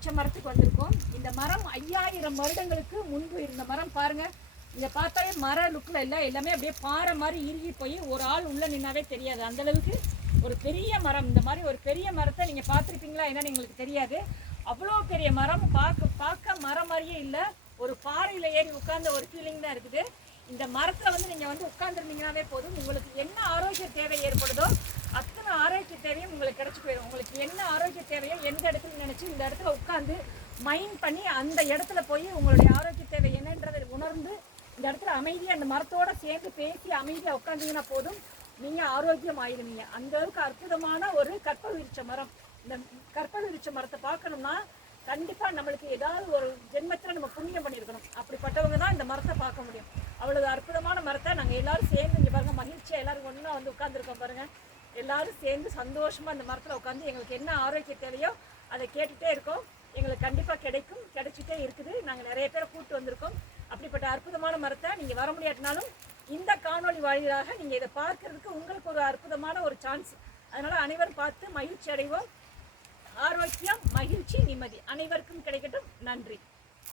விருட்ச மரத்துக்கு வந்திருக்கோம். இந்த மரம் ஐயாயிரம் வருடங்களுக்கு முன்பு இருந்த மரம் பாருங்க. இங்க பார்த்தாலே மர லுக்கில் இல்லை எல்லாமே அப்படியே பாறை மாதிரி இறுகி போய் ஒரு ஆள் உள்ள நின்னாவே தெரியாது. அந்த அளவுக்கு ஒரு பெரிய மரம். இந்த மாதிரி ஒரு பெரிய மரத்தை நீங்க பார்த்துருப்பீங்களா என்னன்னு எங்களுக்கு தெரியாது. அவ்வளோ பெரிய மரம். பார்க்க பார்க்க மரம் மாதிரியே இல்லை. ஒரு பாறையில் ஏறி உட்கார்ந்த ஒரு ஃபீலிங் தான் இருக்குது. இந்த மரத்தில் வந்து நீங்கள் வந்து உட்காந்துருந்தீங்கன்னாவே போதும். உங்களுக்கு என்ன ஆரோக்கிய தேவை ஏற்படுதோ அத்தனை ஆரோக்கிய தேவையும் உங்களுக்கு என்ன ஆரோக்கிய தேவையோ எந்த இடத்துல நினச்சி இந்த இடத்துல உட்காந்து மைண்ட் பண்ணி அந்த இடத்துல போய் உங்களுடைய ஆரோக்கிய தேவை என்னன்றதை உணர்ந்து இந்த இடத்துல அமைதியாக அந்த மரத்தோட சேர்ந்து பேசி அமைதியாக உட்காந்தீங்கன்னா போதும். நீங்கள் ஆரோக்கியம் ஆயிடுவீங்க. அந்த அளவுக்கு அற்புதமான ஒரு கற்ப விருட்ச மரம். இந்த கற்ப விருட்ச மரத்தை பார்க்கணும்னா கண்டிப்பாக நம்மளுக்கு ஏதாவது ஒரு ஜென்மத்தில் நம்ம புண்ணியம் பண்ணியிருக்கணும். அப்படிப்பட்டவங்க தான் இந்த மரத்தை பார்க்க முடியும். அவ்வளவு அற்புதமான மரத்தை நாங்கள் எல்லாரும் சேர்ந்து இங்கே பாருங்கள் மகிழ்ச்சியாக எல்லாரும் ஒன்றா வந்து உட்காந்துருக்கோம் பாருங்கள் எல்லாரும் சேர்ந்து சந்தோஷமாக அந்த மரத்தில் உட்காந்து எங்களுக்கு என்ன ஆரோக்கிய தேவையோ அதை கேட்டுகிட்டே இருக்கோம். எங்களுக்கு கண்டிப்பாக கிடைக்கும். கிடைச்சிட்டே இருக்குது. நாங்கள் நிறைய பேரை கூப்பிட்டு வந்திருக்கோம். அப்படிப்பட்ட அற்புதமான மரத்தை நீங்கள் வர முடியாட்டினாலும் இந்த காணொளி வாயிலாக நீங்கள் இதை பார்க்கறதுக்கு உங்களுக்கு ஒரு அற்புதமான ஒரு சான்ஸ் அதனால் அனைவரும் பார்த்து மகிழ்ச்சி அடைவோம். ஆரோக்கியம் மகிழ்ச்சி நிம்மதி அனைவருக்கும் கிடைக்கட்டும். நன்றி.